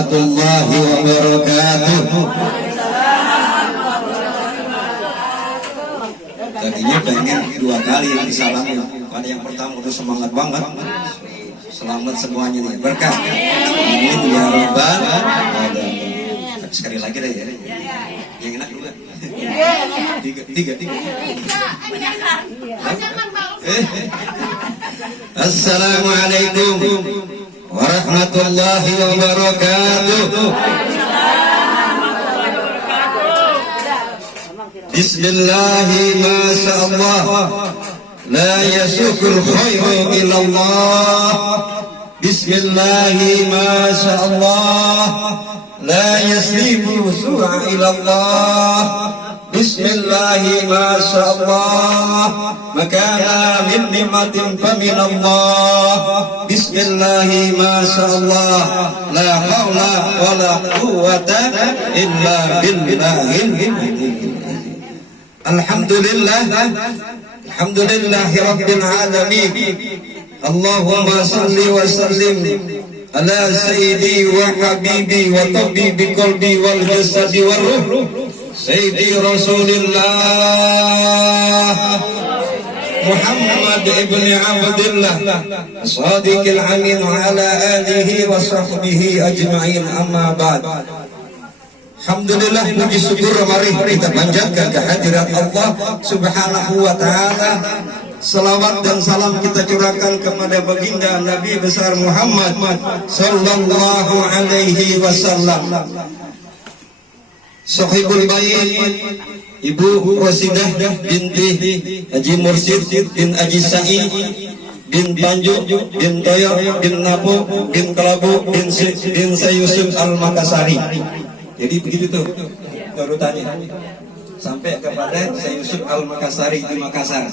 warahmatullahi wabarakatuh. Tadinya pengen 2 kali yang disalami. Pada yang pertama udah semangat banget. Selamat semuanya nih, berkah. Amin ya rabbal alamin. Sekali lagi deh ya. Yang enak juga. Tiga. Assalamualaikum warahmatullahi wabarakatuh. Bismillahi masyaallah. La yasukul khairu illallah. Bismillahi masyaallah. La yaslibu su'a ilallah. Bismillahi masyaallah. Makana min ni'matin faminallah. Bismillahi masyaallah. La hawla wa la quwwata illa billahil aliyyil. Alhamdulillah. Alhamdulillahi rabbil alamin. Allahumma salli wa sallim ala sayyidi wa habibi wa tabibi qalbi wal jasadi wal ruh sayyidi rasulillah Muhammad ibn Abdullah sadiqil amin wa ala alihi wa sahbihi ajma'in, amma ba'd. Alhamdulillah, puji syukur mari kita panjatkan kehadirat Allah Subhanahu wa taala. Salawat dan salam kita curahkan kepada baginda Nabi besar Muhammad sallallahu alaihi wasallam. Sahibul bait Ibu Rosidah binti Haji Mursyid bin Haji Sa'i bin Tanjuk bin Toyo bin Napo bin Kelabu bin Sayyusuf Al-Makassari. Jadi begitu tuh urutannya sampai kepada Sayyusuf Al-Makassari di Makassar.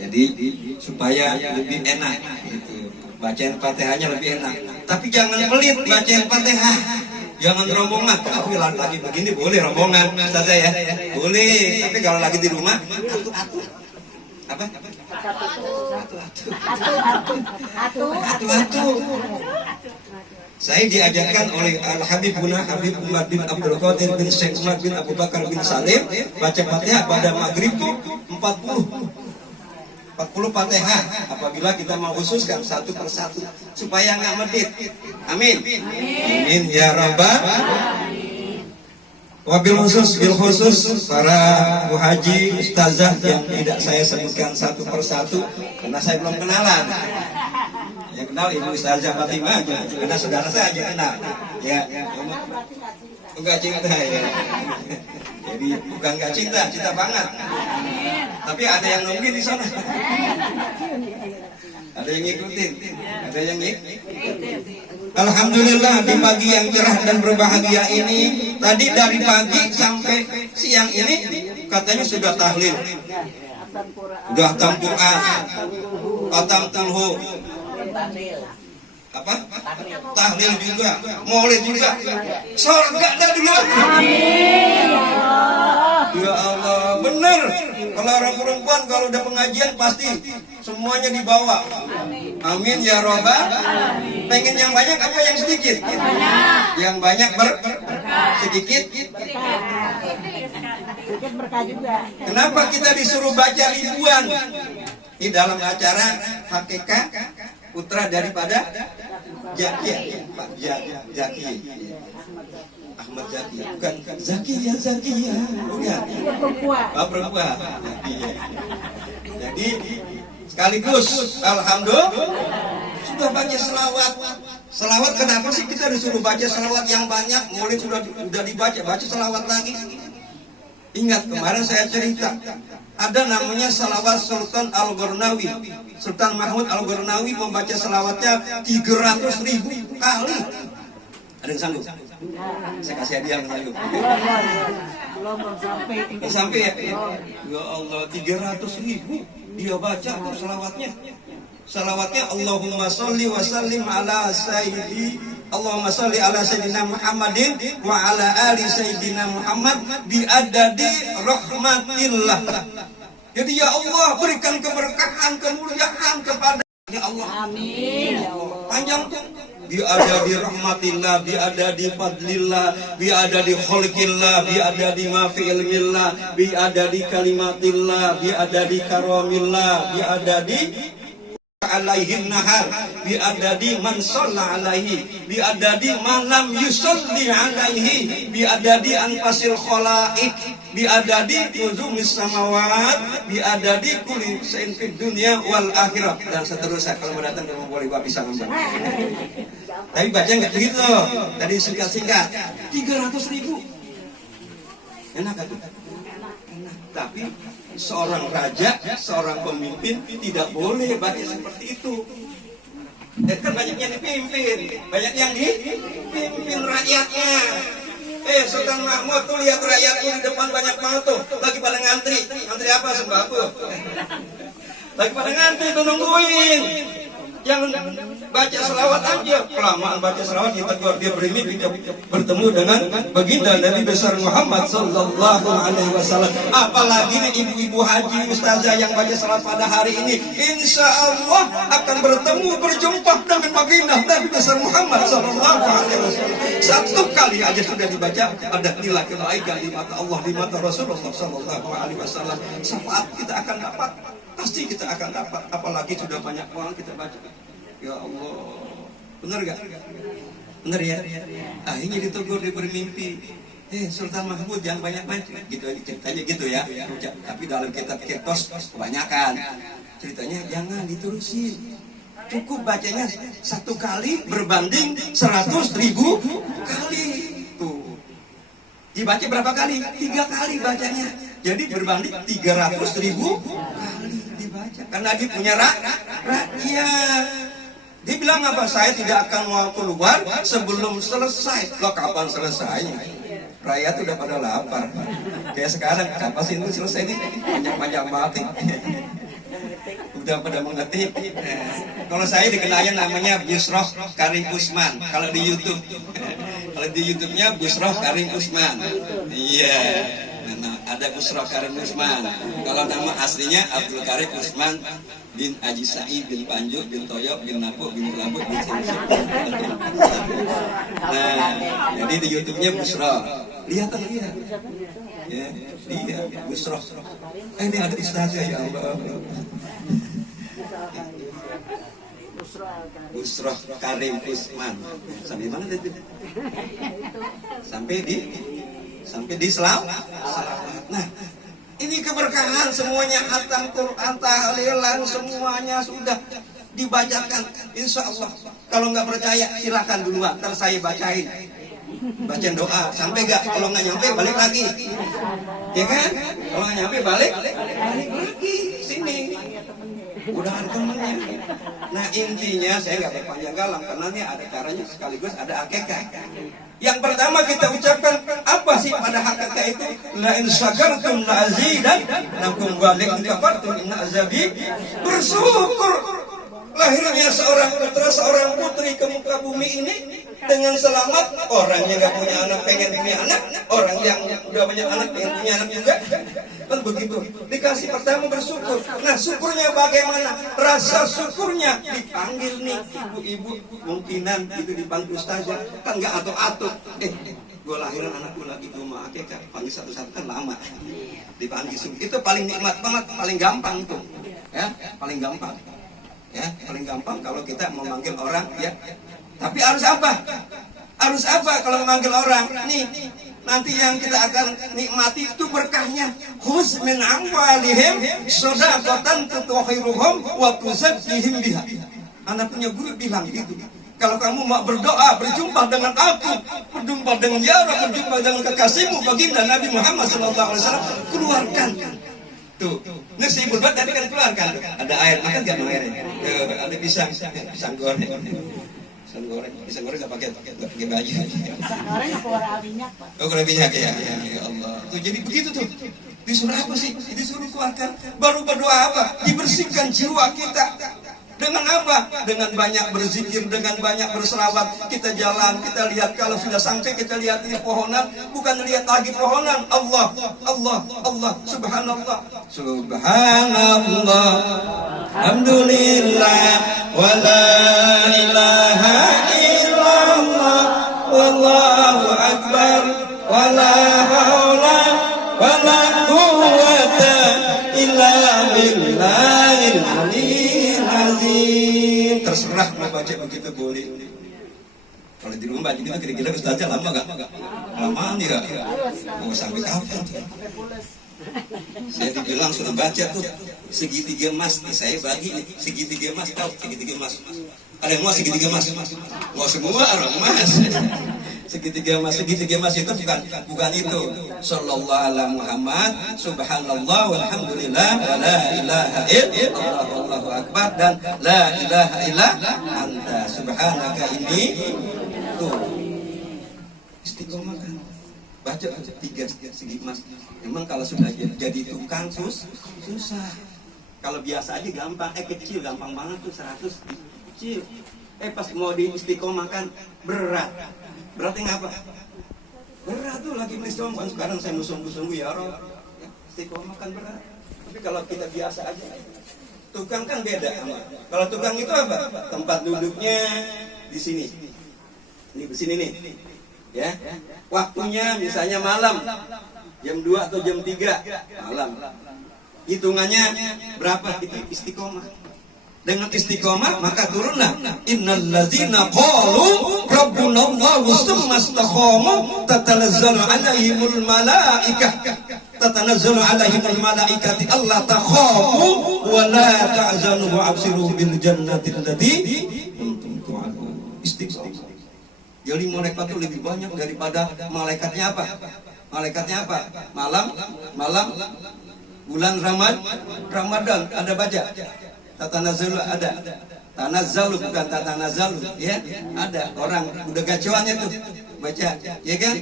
Jadi supaya lebih enak gitu. Bacaan Fatihahnya lebih enak. Tapi jangan pelit bacaan Fatihah. Jangan rombongan. Tapi lagi begini boleh rombongan Ustaz ya. Boleh. Tapi kalau lagi di rumah atu-atu. Apa? Atu-atu. Saya diajarkan oleh Al-Habib Habib Umar bin Abdul Qadir bin Syekh Umar bin Abu Bakar bin Salim baca Fatihah pada maghrib itu 40 Fatihah apabila kita mau khususkan satu persatu supaya nggak medit. Amin. Amin ya rabbal alamin. Wabil khusus para Bu Haji Ustazah yang tidak saya sebutkan satu persatu karena saya belum kenalan. Yang kenal Ibu Ustazah Fatimah aja, karena saudara saya aja kenal. Ya, enggak cinta ya. Jadi bukan enggak cinta, cinta banget. Tapi ada yang nungguin di sana. Ada yang ngikutin, ada yang ngikutin. Alhamdulillah di pagi yang cerah dan berbahagia ini, tadi dari pagi sampai siang ini katanya sudah tahlil. Sudah khatam Quran, khatam Tulhu. Apa? Tahlil juga, maulid juga. Surga dah dulu. Amin. Ya Allah, benar. Kalau orang perempuan kalau udah pengajian pasti semuanya dibawa. Amin ya robbal alamin. Pengen yang banyak apa yang sedikit? Yang banyak sedikit berkah juga. Kenapa kita disuruh baca ribuan? Ini dalam acara hakikat putra daripada Pak Zaki Ahmad Zaki, bukan Zakia bukan perempuan. Jadi sekaligus alhamdulillah sudah baca selawat. Kenapa sih kita disuruh baca selawat yang banyak? Mulai sudah baca selawat lagi. Ingat kemarin saya cerita ada namanya salawat Sultan Al-Gharnawi. Sultan Mahmud Al-Gharnawi membaca salawatnya 300.000 kali. Ada yang sanggup? Saya kasih hadiah yang sanggup. Belum sampai ya? Ya Allah, 300.000 dia baca tuh salawatnya. Salawatnya Allahumma sholli wa sallim ala sayyidi Allahumma sholli ala sayyidina Muhammadin wa ala ali sayyidina Muhammad bi adadi rahmatillah. Jadi ya Allah berikan keberkahan, kemuliaan kepada ya Allah. Amin. Ya Allah. Panjang tuh biadadi rahmatillah, biadadi fadlillah, biadadi khalqillah, biadadi ma fi ilmillah, biadadi kalimatillah, biadadi karamillah, biadadi alaihin nahar, biadadi man shalla alaihi, biadadi man lam yusalli alaihi, biadadi anfasil khalaik, biadadi nuzumis samawat, biadadi kulli shay'in fid dunya wal akhirah, dan seterusnya. Kalau mau datang kamu boleh bawa pisang membaca. Tapi baca nggak begitu. Tadi singkat-singkat 300.000. Enak kan? Enak. Tapi seorang raja, seorang pemimpin tidak boleh baca seperti itu. Kan banyak yang dipimpin, banyak yang dipimpin rakyatnya. Sultan Mahmud tuh lihat rakyatnya di depan banyak banget tuh, lagi pada ngantri. Ngantri apa? Sembako. Lagi pada ngantri tuh nungguin. Jangan baca selawat aja, kelamaan baca selawat kita keluar dia bermimpi bertemu dengan baginda Nabi besar Muhammad sallallahu alaihi wasallam. Apalagi ibu-ibu haji ustazah yang baca selawat pada hari ini, insya Allah akan bertemu berjumpa dengan baginda Nabi besar Muhammad sallallahu alaihi wasallam. Satu kali aja sudah dibaca, ada nilai kebaikan di mata Allah, di mata Rasulullah sallallahu alaihi wasallam. Syafaat kita akan dapat, pasti kita akan dapat. Apalagi sudah banyak orang kita baca. Ya Allah, benar gak? Benar ya? Akhirnya ditegur, dia bermimpi. Sultan Mahmud jangan banyak baca. Gitu aja ceritanya gitu ya. Tapi dalam kitab Kirtos kebanyakan. Ceritanya jangan diterusin. Cukup bacanya satu kali berbanding 100.000 kali. Tuh. Dibaca berapa kali? 3 kali bacanya. Jadi berbanding 300.000 kali dibaca. Karena dia punya rakyat. Dia bilang apa? Saya tidak akan mau keluar sebelum selesai. Loh kapan selesainya? Rakyat udah pada lapar. Kayak sekarang, kapan sih itu selesai nih? Panjang-panjang mati. Udah pada mengetik. Kalau saya dikenalnya namanya Busroh Karim Usman. Kalau di YouTube, kalau di YouTube-nya Busroh Karim Usman. Iya. Nah, ada Busroh Karim Usman. Kalau nama aslinya Abdul Karim Usman bin Haji Sa'id bin Panju bin Toyok bin Napo bin Kelabu bin Simsip. Nah, jadi di YouTube-nya Busroh. Lihat. Ya, iya, Busroh. Ini ada istazah ya Allah. Busroh Karim Usman. Sampai mana tadi? Sampai di selawat. Nah, ini keberkahan semuanya, khatam Quran, tahlilan semuanya sudah dibacakan. Insya Allah. Kalau nggak percaya silakan duluan, ntar saya bacain. Bacain doa, sampai nggak? Kalau nggak nyampe balik lagi, ya kan? Kalau nggak nyampe balik lagi sini. Udah ada temennya. Nah intinya saya nggak berpanjang galang karena ini ada caranya sekaligus ada akekah. Yang pertama kita ucapkan apa sih pada akekah itu? La in syakartum la azidannakum wa la in kafartum inna azabi. Bersyukur lahirnya seorang putra, seorang putri ke muka bumi ini dengan selamat. Orang yang nggak punya anak pengen punya anak, orang yang udah banyak anak pengen punya anak juga. Kan begitu. Dikasih pertama bersyukur. Nah syukurnya bagaimana? Rasa syukurnya dipanggil nih ibu-ibu, mungkinan itu dibantu ustazah. Kan nggak atuk-atuk. Gue lahiran anakku lagi gue mau akekah, panggil satu-satu kan lama. Dipanggil syukur. Itu paling nikmat banget, paling gampang tuh. Ya, paling gampang. Ya, paling gampang kalau kita mau manggil orang ya. Tapi harus apa? Harus apa kalau memanggil orang? Nih, nanti yang kita akan nikmati itu berkahnya. Khuz min amwalihim shadaqatan tutahhiruhum wa tuzakkihim biha. Anak punya guru bilang gitu. Kalau kamu mau berdoa, berjumpa dengan aku, berjumpa dengan ya Allah, berjumpa dengan kekasihmu baginda Nabi Muhammad SAW, keluarkan. Tuh, nasi berbuat tadi kan keluarkan. Ada air, makan gak airnya? Ada pisang goreng. Pisang goreng nggak pakai baju. Pisang goreng apa warna minyak Pak? Oh warna minyak ya Allah. Tuh jadi begitu tuh. Disuruh apa sih? Disuruh keluarkan. Baru berdoa apa? Dibersihkan jiwa kita. Dengan apa? Dengan banyak berzikir, dengan banyak berselawat. Kita jalan, kita lihat kalau sudah sampai kita lihat ini pohonan, bukan lihat lagi pohonan. Allah, subhanallah. Subhanallah. Alhamdulillah wa la ilaha illallah. wallahu akbar wala haula wala quwwata illa billahil aliyyil azim. Terserah mau baca begitu boleh. Kalau di rumah baca gitu kira-kira ustaznya lama gak? Lama nih gak? Mau sampai kapan? Saya dibilang sudah baca tuh segitiga emas nih, saya bagi nih segitiga emas, tahu segitiga emas? Ada yang mau segitiga emas? Mau semua orang emas. Segitiga emas itu bukan itu. Sallallahu ala Muhammad, subhanallah walhamdulillah, la ilaha illallah, wallahu akbar, dan la ilaha illa anta subhanaka inni tuh. Istiqomah kan. Baca tiga segi emas. Memang kalau sudah jadi tukang susah. Kalau biasa aja gampang, kecil gampang banget tuh 100 kecil. Pas mau di istiqomah kan berat. Beratnya ngapa? Berat tuh lagi istiqomah. Sekarang saya sungguh-sungguh ya Rob. Istiqomah kan berat. Tapi kalau kita biasa aja, tukang kan beda. Kalau tukang itu apa? Tempat duduknya di sini. Ini di sini nih. Ya, waktunya misalnya malam jam 2 atau jam 3 malam, hitungannya berapa? Itu istiqomah. Dengan istiqomah maka turunlah innal ladzina qalu rabbuna Allahu tsumma istaqamu tatanazzalu alaihimul malaikah malaikati alla takhafu wa la tahzanu wa abshiru bil jannati allati kuntum tu'adun. Istiqomah. Jadi malaikat itu lebih banyak daripada malaikatnya apa? Malaikatnya apa? Malam bulan Ramadan ada baca. Tatanazzalu ada. Tanazzalu bukan tatanazzalu, ya. Ada orang udah gacuannya tuh baca, ya kan?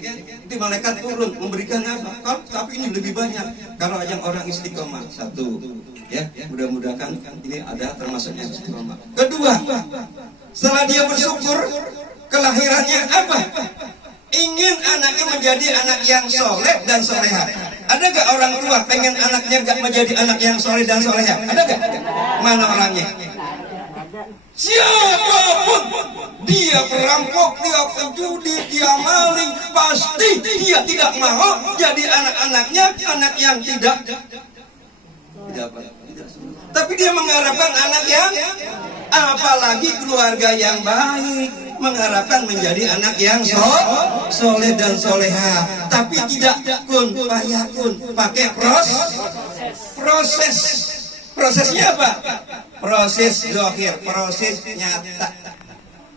Itu malaikat turun memberikan apa? Tapi ini lebih banyak kalau yang orang istiqomah. Satu, ya. Mudah-mudahan ini ada termasuknya istiqomah. Kedua, setelah dia bersyukur kelahirannya apa? Ingin anaknya menjadi anak yang soleh dan soleha. Ada gak orang tua pengen anaknya gak menjadi anak yang soleh dan soleha? Ada gak? Mana orangnya? Siapapun, dia perampok, dia penjudi, dia maling, pasti dia tidak mau jadi anak-anaknya anak yang tidak apa? Tapi dia mengharapkan anak yang, apalagi keluarga yang baik, mengharapkan menjadi anak yang soleh dan soleha. Tapi tidak kun payakun, pakai proses. Prosesnya apa? Proses zahir, proses nyata.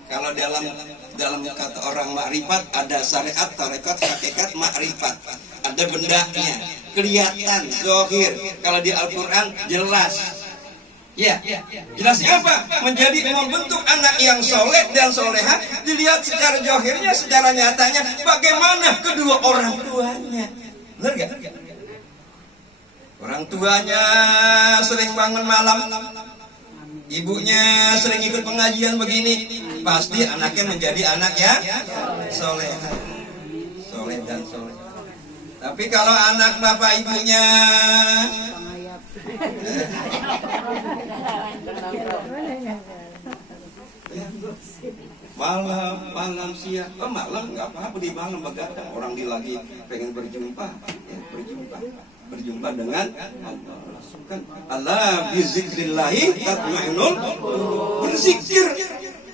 Kalau dalam kata orang makrifat ada syariat, tarekat, hakikat, makrifat. Ada bendanya, kelihatan, zahir. Kalau di Al-Quran jelas. Ya, jelasnya apa? Menjadi membentuk anak yang soleh dan soleha dilihat secara zahirnya, secara nyatanya. Bagaimana kedua orang tuanya? Benar gak? Orang tuanya sering bangun malam, ibunya sering ikut pengajian begini, pasti anaknya menjadi anak yang soleh dan soleh. Tapi kalau anak bapak ibunya malam siang, malam nggak apa-apa, di malam begadang, orang di lagi pengen berjumpa, ya, berjumpa dengan Allah. Kan Allah bizikrillahi tatma'innul berzikir.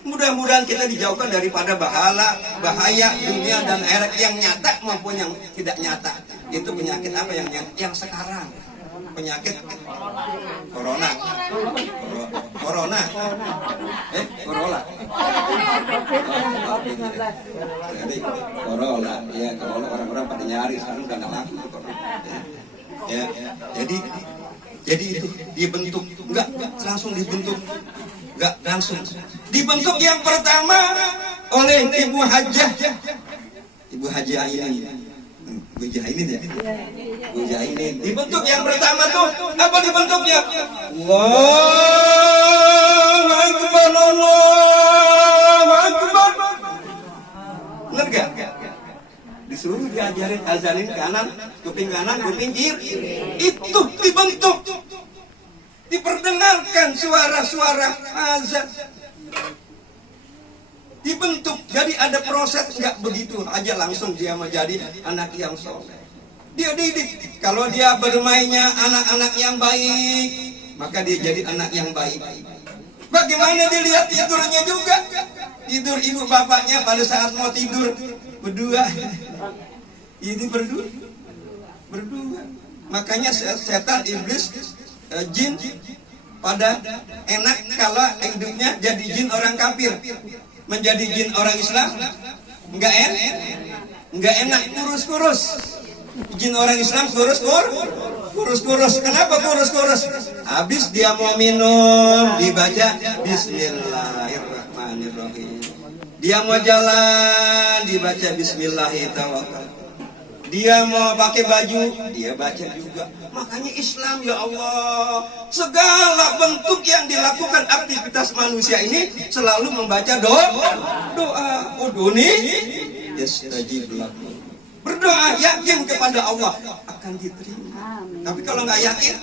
Mudah-mudahan kita dijauhkan daripada bahaya dunia dan akhirat yang nyata maupun yang tidak nyata. Itu penyakit apa yang nyata? Yang sekarang penyakit corona. Corona. Jadi corona, ya corona orang-orang pada nyari, sekarang udah nggak laku corona. Ya, jadi itu dibentuk, enggak langsung dibentuk, enggak langsung dibentuk. Yang pertama oleh Ibu Hajah ini. Ibu Jainin ya. Ibu Jainin dibentuk yang pertama tuh apa dibentuknya? Allahu Akbar, Allahu Akbar. Benar gak? Disuruh diajarin azanin kanan, kuping kiri. Itu dibentuk, diperdengarkan suara-suara azan. dibentuk. Jadi ada proses, nggak begitu aja langsung dia menjadi anak yang soleh. Dia didik. Kalau dia bermainnya anak-anak yang baik, maka dia jadi anak yang baik. Bagaimana dilihat tidurnya juga? Tidur ibu bapaknya pada saat mau tidur berdua. Ini berdua. Makanya setan, iblis, jin pada enak kalau hidupnya jadi jin orang kafir. Menjadi jin orang Islam enggak enak, kurus. Jin orang Islam kurus. Kenapa kurus? Habis dia mau minum dibaca Bismillahirrahmanirrahim. Dia mau jalan dibaca Bismillahirrahmanirrahim. Dia mau pakai baju, dia baca juga. Makanya Islam, ya Allah, segala bentuk yang dilakukan aktivitas manusia ini selalu membaca doa. Uduni yastajib lakum. Berdoa yakin kepada Allah akan diterima. Tapi kalau nggak yakin,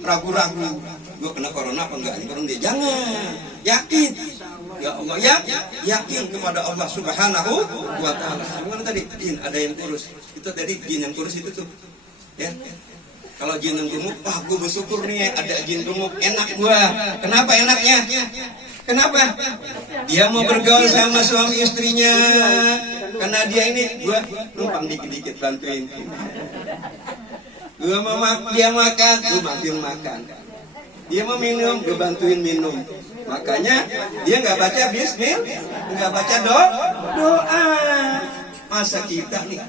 ragu-ragu, gue kena corona apa enggak? Dia jangan, yakin. Ya Allah, yakin kepada Allah Subhanahu wa Ta'ala. Gimana tadi? Jin ada yang kurus. Itu tadi jin yang kurus itu tuh. Ya. Kalau jin yang gemuk, wah gue bersyukur nih ada jin gemuk, enak gua. Kenapa enaknya? Kenapa? Dia mau bergaul sama suami istrinya. Karena dia ini, gua numpang dikit-dikit bantuin. Dia makan, gua bantuin makan. Dia mau minum, gue bantuin minum. Makanya dia nggak baca bismillah, nggak baca doa. Masa kita nih,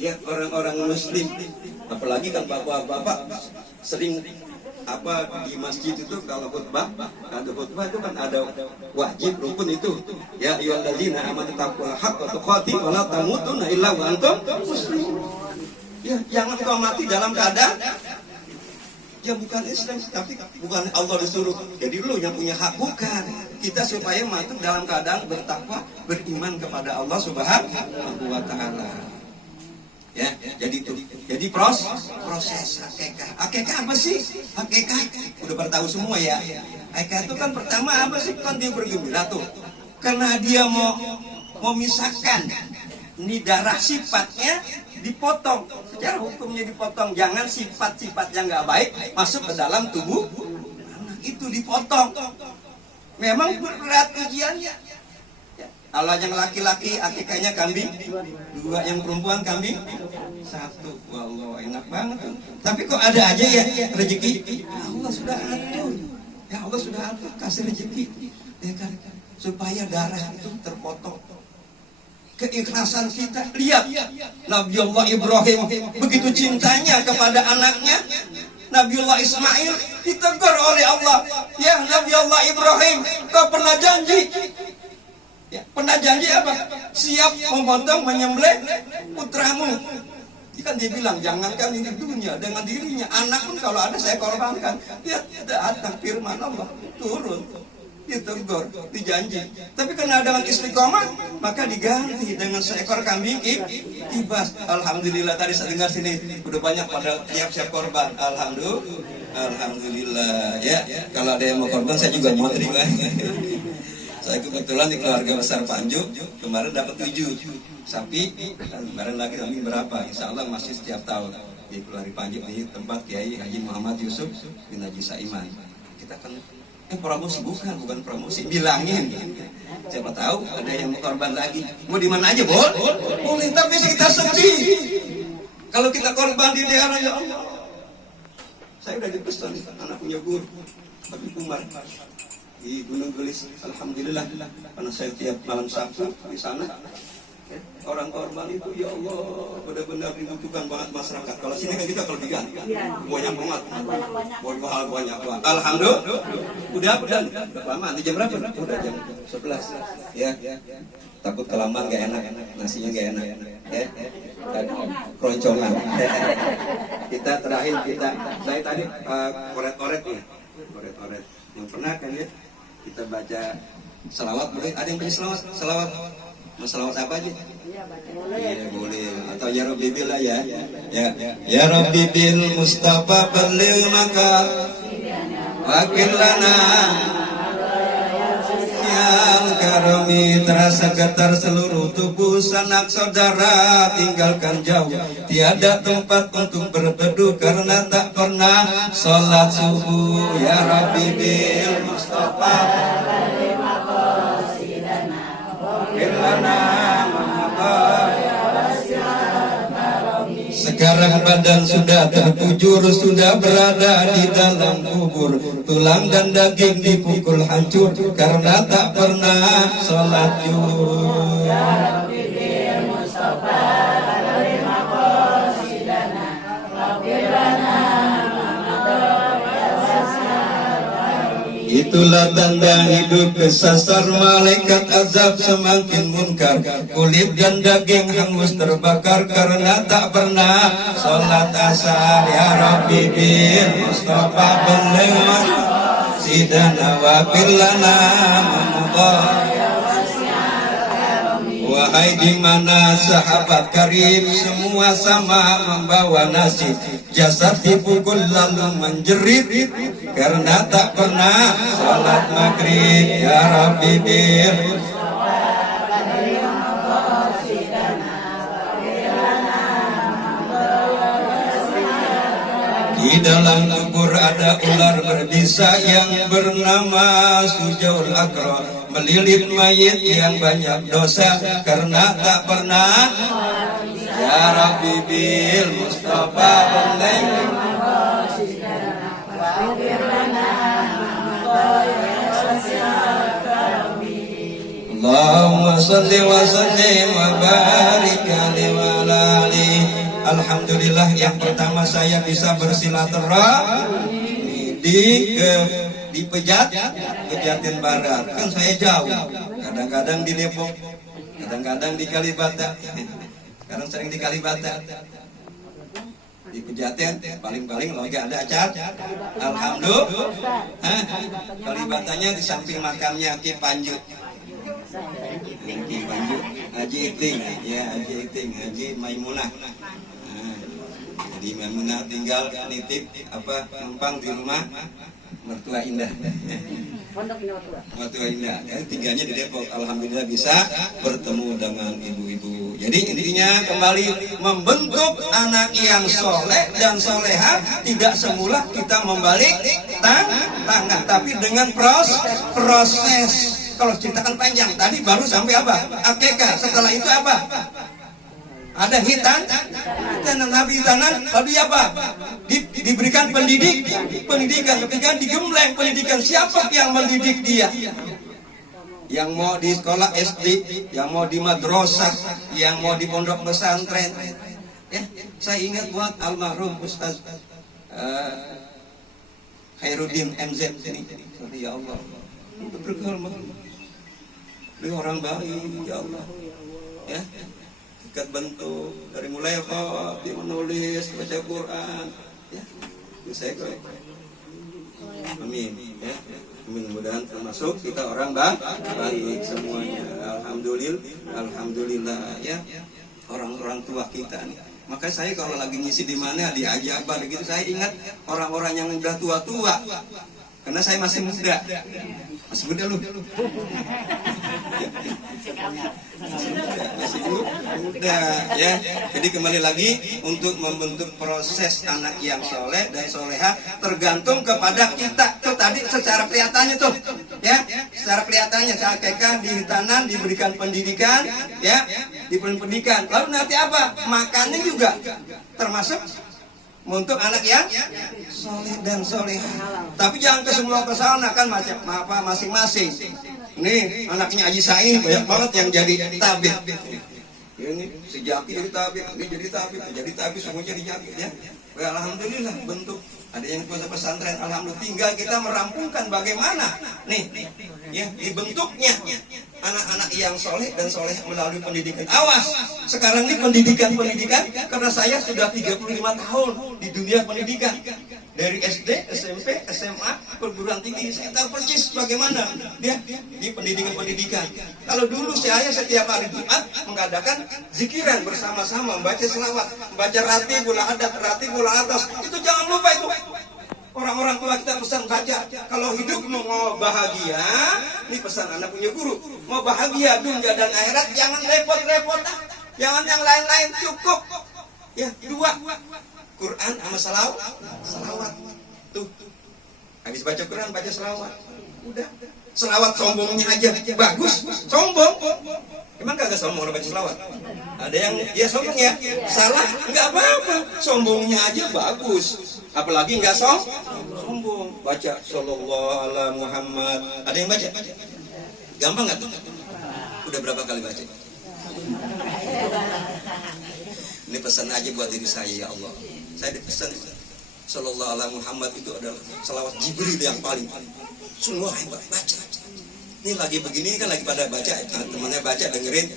ya orang-orang Muslim, apalagi kan bapak-bapak sering di masjid itu kalau khutbah itu kan ada wajib rukun itu. Ya ayyuhalladzina amanu taqullaha haqqa tuqatih wa la tamutunna illa wa antum muslimun. Ya, jangan kau mati dalam keadaan ya bukan Islam, tapi bukan Allah disuruh. Jadi lu yang punya hak, bukan. Kita supaya mati dalam keadaan bertakwa, beriman kepada Allah Subhanahu wa Ta'ala. Ya, jadi itu. Jadi proses akikah. Akikah apa sih? Akikah udah pada tahu semua ya. Akikah itu kan pertama apa sih? Kan dia bergembira tuh. Karena dia mau memisahkan ini darah sifatnya dipotong, secara hukumnya dipotong. Jangan sifat-sifat yang nggak baik masuk ke dalam tubuh anak itu, dipotong. Memang berat ujiannya. Kalau yang laki-laki akikahnya kambing 2, yang perempuan kambing 1. Wallah enak banget tuh. Tapi kok ada aja ya rezeki? Allah sudah atur. Ya Allah sudah atur kasih rezeki. Ya kan? Supaya darah itu terpotong. Keikhlasan kita, lihat Nabiullah Ibrahim begitu cintanya kepada anaknya. Nabiullah Ismail ditegur oleh Allah, ya Nabiullah Ibrahim, kau pernah janji. Ya, pernah janji apa? Siap memotong, menyembelih putramu. Kan dia bilang, jangankan ini dunia, dengan dirinya, anak pun kalau ada saya korbankan. Dia datang firman Allah turun, ditegur, dijanji. Tapi karena dengan istiqomah, maka diganti dengan seekor kambing ibas. Alhamdulillah, tadi saya dengar sini udah banyak pada siap-siap korban. Alhamdulillah. Ya, kalau ada yang mau korban saya juga mau terima. Saya kebetulan di keluarga besar Panju kemarin dapat 7 sapi. Kemarin lagi kami berapa? Insya Allah masih setiap tahun di keluarga Panju di tempat Kiai Haji Muhammad Yusuf bin Haji Saiman. Kita kan promosi, bukan promosi, bilangin. Siapa tahu ada yang mau korban lagi. Mau di mana aja, boleh, tapi kita sedih. Kalau kita korban di daerah, ya Allah. Saya udah dipesan anak punya guru, tapi Umar di Gunung Gelis. Alhamdulillah, karena saya tiap malam Sabtu di sana. Orang korban itu, ya Allah, benar-benar dibutuhkan banget masyarakat. Kalau sini kan kita kelebihan, banyak banget, banyak. Alhamdulillah, udah lama. Nanti jam berapa? Udah jam 11. Ya, takut kelamaan gak enak, nasinya gak enak. Ya, keroncongan. Kita terakhir saya tadi koret-koret ya, koret-koret. Yang pernah kan ya, kita baca selawat boleh. Ada yang baca selawat. Mau selawat apa aja? Iya boleh. Atau ya Rabbi bil lah ya. Ya Rabbi bil Mustafa balil maka wakil lana. Ya karomi, terasa getar seluruh tubuh sanak saudara, tinggalkan jauh, tiada tempat untuk berteduh karena tak pernah sholat subuh. Ya Rabbi bil Mustafa sekarang badan sudah terkujur, sudah berada di dalam kubur, tulang dan daging dipukul hancur karena tak pernah sholat zuhur. Itulah tanda hidup kesasar, malaikat azab semakin munkar, kulit dan daging hangus terbakar karena tak pernah sholat asar. Ya Rabbi bil Mustafa belum sidana wa bilana mamudah. Wahai di mana sahabat karib, semua sama membawa nasib, jasad dipukul lalu menjerit karena tak pernah salat maghrib. Ya Rabbi bir di dalam kubur ada ular berbisa yang bernama Sujaul Akro, melilit mayit yang banyak dosa karena tak pernah. Ya Rabbi bil Mustafa belum Allahumma salli wa sallim wa barik alaihi wa alihi. Alhamdulillah, yang pertama saya bisa bersilaturahmi di Pejaten Barat. Kan saya jauh, kadang-kadang di Depok, kadang-kadang di Kalibata. Sekarang sering di Kalibata. Di Pejaten paling-paling lagi ada acara. Alhamdulillah. Kalibatanya di samping makamnya Ki Panju. Ki Panju, Haji Iting, ya Haji Iting, Haji Maimunah. Jadi Maimunah tinggal nitip numpang di rumah mertua Indah. Mertua Indah. Ya, tinggalnya di Depok. Alhamdulillah bisa bertemu dengan ibu-ibu. Jadi intinya kembali membentuk anak yang soleh dan soleha tidak semula kita membalik tangan, tapi dengan proses. Kalau ceritakan panjang, tadi baru sampai apa? Akekah. Setelah itu apa? Ada hitanan, lalu apa? Diberikan pendidikan, ketika digembleng pendidikan, siapa yang mendidik dia? Yang mau di sekolah SD, yang mau di madrasah, yang mau di pondok pesantren. Ya, saya ingat buat almarhum Ustaz Khairuddin MZ ini. Ya Allah, beliau orang baik, ya Allah. Ya, ikat bentuk dari mulai dia menulis, baca Quran, ya, saya kok. Amin, ya. Mudah-mudahan termasuk kita orang baik semuanya. Alhamdulillah, ya. Orang-orang tua kita nih. Maka saya kalau lagi ngisi di mana di Ajabar gitu, saya ingat orang-orang yang udah tua-tua. Karena saya masih muda. Masih muda lu. Masih muda, ya. Jadi kembali lagi untuk membentuk proses anak yang soleh dan soleha tergantung kepada kita. Tuh tadi secara kelihatannya tuh, ya. Secara kelihatannya akekah dihitanan, diberikan pendidikan, ya, diberikan pendidikan. Lalu nanti apa? Makannya juga termasuk untuk anak yang soleh dan soleha. Tapi jangan ke semua ke sana kan masing-masing. Ini anaknya Haji Sa'i banyak banget yang jadi tabib. Ini si Jaki jadi tabib, ini jadi tabib, semua jadi tabib, ya. Alhamdulillah bentuk. Ada yang puasa pesantren, alhamdulillah. Tinggal kita merampungkan bagaimana nih, ya, dibentuknya anak-anak yang soleh dan soleh melalui pendidikan. Awas, sekarang ini pendidikan karena saya sudah 35 tahun di dunia pendidikan. Dari SD, SMP, SMA, perguruan tinggi, saya tahu persis bagaimana dia di pendidikan. Kalau dulu saya setiap hari Jumat mengadakan zikiran bersama-sama, membaca selawat, membaca ratibul adat, ratibul atas. Itu jangan lupa itu. Orang-orang tua kita pesan baca. Kalau hidup mau bahagia, ini pesan anak punya guru. Mau bahagia dunia dan akhirat, jangan repot-repot. Jangan yang lain-lain, cukup. Ya, 2. Quran sama salawat. Tuh. Habis baca Quran, baca salawat. Udah. Selawat sombongnya aja bagus, sombong. Emang kagak sombong orang baca selawat? Ada yang ya sombong ya, salah nggak apa-apa, sombongnya aja bagus. Apalagi nggak sombong. Baca Sallallahu Alaihi Muhammad. Ada yang baca? Gampang nggak tuh? Udah berapa kali baca? Ini pesan aja buat diri saya, ya Allah. Saya dipesan Sallallahu Alaihi Muhammad itu adalah selawat Jibril yang paling. Semua hebat baca. Ini lagi begini kan lagi pada baca, temannya baca dengerin.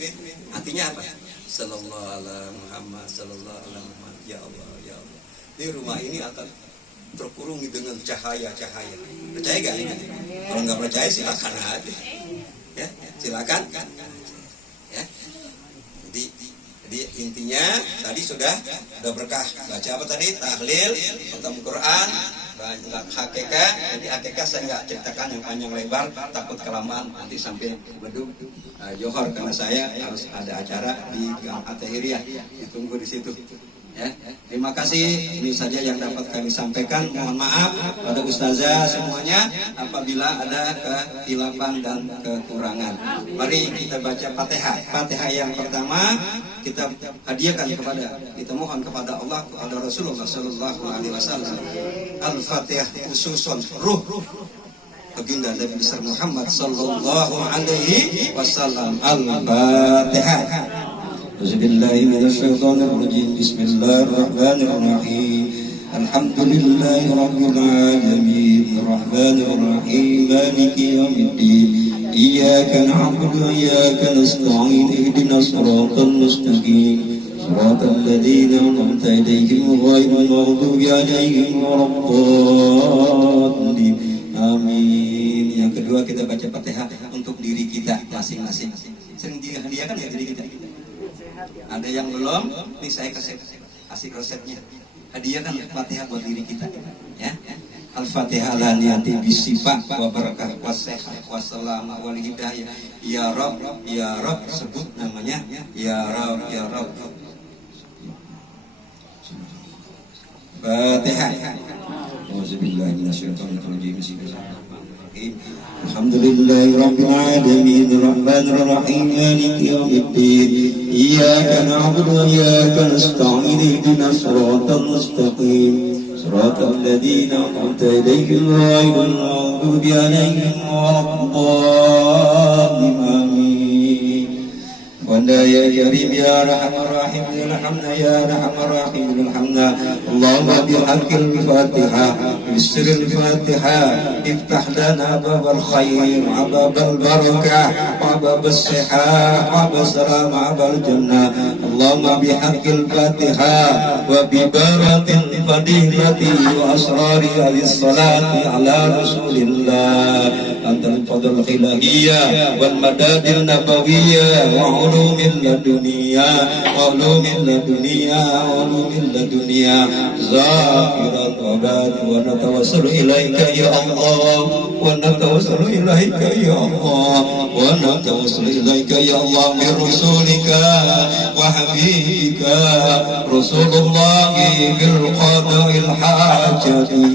Artinya apa? Sallallahu alaihi Muhammad, sallallahu alaihi Muhammad. Ya Allah, ya Allah. Di rumah ini akan terkurung dengan cahaya-cahaya. Percaya gak? Kalau nggak percaya silakan aja. Ya, silakan. Ya. Jadi intinya tadi sudah berkah. Baca apa tadi? Tahlil, khatam Quran, banyak hakikat. Jadi hakikat saya nggak ceritakan yang panjang lebar, takut kelamaan nanti sampai beduk johor karena saya harus ada acara di Gang At-Tahiriyah. Ditunggu di situ. Ya, terima kasih. Ini saja yang dapat kami sampaikan. Mohon maaf pada ustazah semuanya apabila ada kehilapan dan kekurangan. Mari kita baca Fatihah. Fatihah yang pertama kita hadiahkan kita mohon kepada Allah, kepada Rasulullah Sallallahu Alaihi Wasallam. Al-Fatihah khususon ruh baginda Nabi besar Muhammad Sallallahu Alaihi Wasallam. Al-Fatihah. Auzubillahi minasyaitonir rajim. Bismillahirrahmanirrahim. Alhamdulillahi rabbil alamin. Arrahmanir rahim. Maliki yaumiddin. Iyyaka na'budu wa iyyaka nasta'in. Ihdinas siratal mustaqim. Siratal ladzina an'amta 'alaihim ghairil maghdubi 'alaihim waladdallin. Amin. Yang kedua kita baca Fatihah untuk diri kita masing-masing. Sering dihadiahkan ya diri kita. Ada yang belum, nih saya kasih resepnya. Hadiahkan Fatihah buat diri kita, ya. Al-Fatihah ala niyati bisifah wa barakah wa sehat wa salamah wal hidayah. Ya Rabb, ya Rabb, sebut namanya. Ya Rabb, ya Rabb. Fatihah. Auzubillahi minasyaitonir rajim. Alhamdulillahi rabbil alamin. Arrahmanir rahim. Maliki yaumiddin. Iyyaka na'budu wa iyyaka nasta'in. Ihdinas siratal mustaqim. Siratal ladzina an'amta 'alaihim ghairil maghdubi 'alaihim waladdallin. Amin. Wanda ya karim ya rahman rahim ilhamna ya rahman rahim ilhamna. Allahumma bihaqqil Fatihah bisril Fatihah iftah lana babal khair wa babal barakah wa babal sihah wa babal salam wa babal jannah. Allahumma bihaqqil Fatihah wa bi baratil fadilati wa asrari al-salati ala Rasulillah antal fadl khilahiyya wal madadil nabawiyyah wa ulumil ladunia zakirat wa bad wa natawassalu ilaika ya Allah wa natawassalu ilaika ya Allah wa natawassalu ilaika ya Allah bi rasulika wa habibika Rasulullah bil qada'il hajati.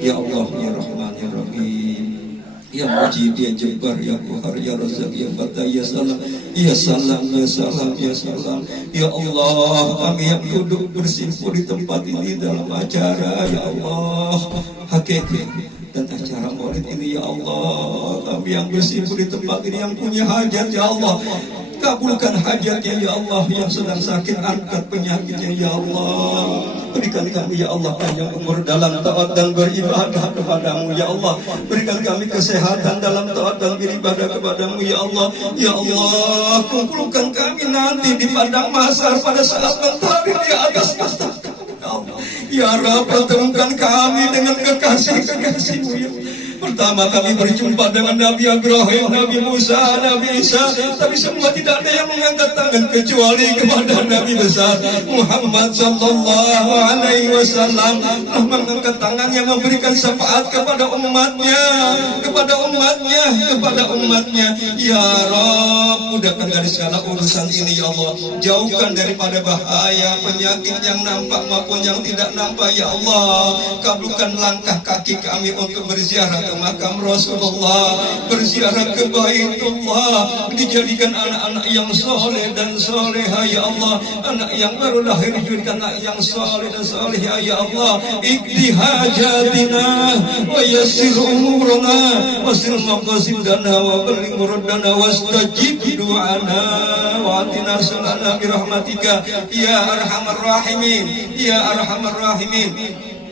Ya Allah ya Rahman ya Rahim, ya Majid ya Jabbar ya Qahar ya Razzaq ya Fatah ya Salam ya Salam ya Salam ya Salam. Ya Allah, kami yang duduk bersimpul di tempat ini dalam acara ya Allah hakikat dan acara maulid ini ya Allah, kami yang bersimpul di tempat ini yang punya hajat ya Allah, kabulkan hajatnya ya Allah. Yang sedang sakit angkat penyakitnya ya Allah. Berikan kami ya Allah panjang umur dalam taat dan beribadah kepadamu ya Allah. Berikan kami kesehatan dalam taat dan beribadah kepadamu ya Allah. Ya Allah, kumpulkan kami nanti di padang mahsyar pada saat mentari di atas tahta. Ya Allah, ya Rabb, pertemukan kami dengan kekasih-kekasihmu ya. Pertama kami berjumpa dengan Nabi Ibrahim, Nabi Musa, Nabi Isa, tapi semua tidak ada yang mengangkat tangan kecuali kepada Nabi besar Muhammad sallallahu alaihi wasallam. Mengangkat tangannya memberikan syafaat kepada umatnya, kepada umatnya, kepada umatnya. Ya Rabb, mudahkan dari segala urusan ini ya Allah. Jauhkan daripada bahaya penyakit yang nampak maupun yang tidak nampak ya Allah. Kabulkan langkah kaki kami untuk berziarah ke makam Rasulullah, berziarah ke Baitullah, dijadikan anak-anak yang soleh dan soleha ya Allah, anak yang baru lahir dijadikan anak yang soleh dan soleha ya Allah. Ikdi hajatina wa yassir umurana wasil maqasidana wa balligh muradana wastajib du'ana wa atina sulana birahmatika ya arhamar rahimin, ya arhamar rahimin,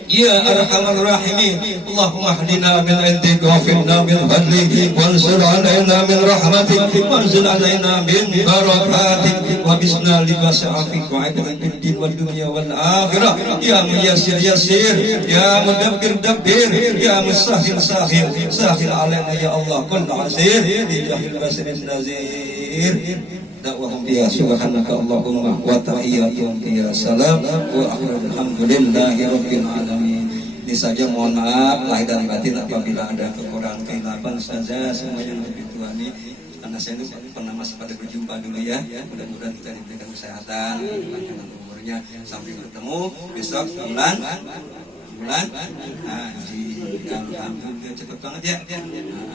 ya arhamar rahimin. Allahumma hdina min indik wa fidna min fadlik wansur alaina min rahmatik wanzil alaina min barakatik wa bisna libas afik wa aidan fid din wal dunya wal akhirah. Ya muyassir yassir, ya mudabbir dabbir, ya musahhil sahhil sahhil alaina ya Allah kun asir di jahil basirin nazir. Da'wahum biya subhanaka Allahumma wa tahiyyatuhum biya salam wa alhamdulillahi rabbil alamin. Ini saja mohon maaf lahir dan batin apabila ada kekurangan kehilapan saja semuanya lebih tuani. Karena saya itu pernah masih pada berjumpa dulu ya. Mudah-mudahan kita diberikan kesehatan, panjang umurnya sampai bertemu besok bulan haji. Alhamdulillah cepat banget ya.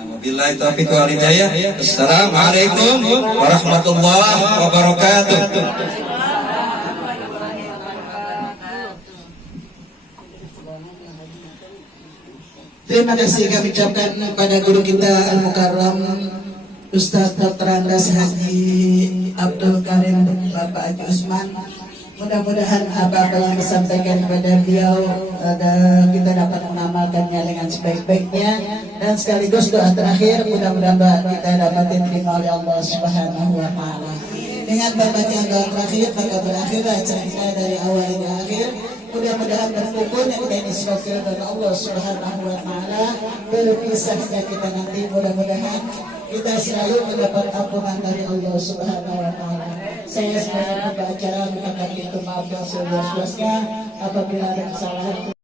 Wabillahi taufiq wal hidayah. Assalamualaikum warahmatullahi wabarakatuh. Terima kasih kami ucapkan kepada guru kita Al-Mukarram Ustaz Dr. Andas Haji Abdul Karim Bapak Haji Usman. Mudah-mudahan apa-apa yang disampaikan kepada beliau kita dapat mengamalkannya dengan sebaik-baiknya, dan sekaligus doa terakhir mudah-mudahan doa kita dapat diterima oleh Allah Subhanahu wa taala. Dengan membaca doa terakhir maka berakhir acara kita dari awal hingga akhir. Mudah-mudahan berkumpul yang kita disokir dan Allah Subhanahu wa taala. Berpisahnya kita nanti mudah-mudahan kita selalu mendapat ampunan dari Allah Subhanahu wa taala. Saya sebagai pembaca acara minta maaf yang sebesar-besarnya apabila ada kesalahan.